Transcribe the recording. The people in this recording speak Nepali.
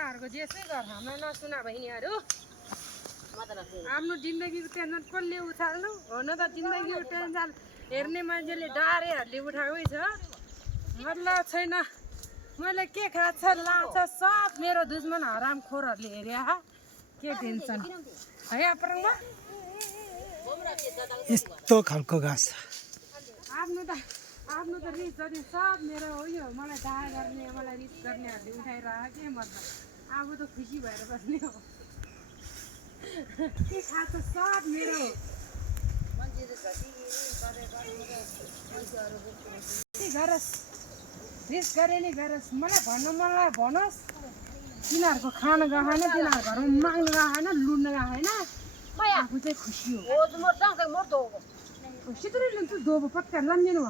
तिमीहरूको जेसै गर हाम्रो नसुना बहिनीहरू आफ्नो जिन्दगीको टेन्सन कसले उठाल्नु हुन त जिन्दगीको टेन्सन हेर्ने मान्छेले डारेहरूले उठाएकै छ मतलब छैन मैले के खान्छ लान्छ सब मेरो दुश्मन हरामखोरहरूले हेरे के टेन्सन है अपराङमा यस्तो खालको घाँस आफ्नो त रिस जति सब मेरो हो यो मलाई डाहा गर्ने मलाई रिस गर्नेहरूले उठाइरहेको के मतलब अब त खुसी भएर बस्ने हो के खान्छ सब मेरो गरोस् रिस गरे नि गरोस् मलाई भन्नु मलाई भनोस् तिनीहरूको खान गएन तिनीहरूको घरमा माग्नु गएन लुट्न गएन आफू चाहिँ खुसी हो खुसी त दो पक्का लान्दिनु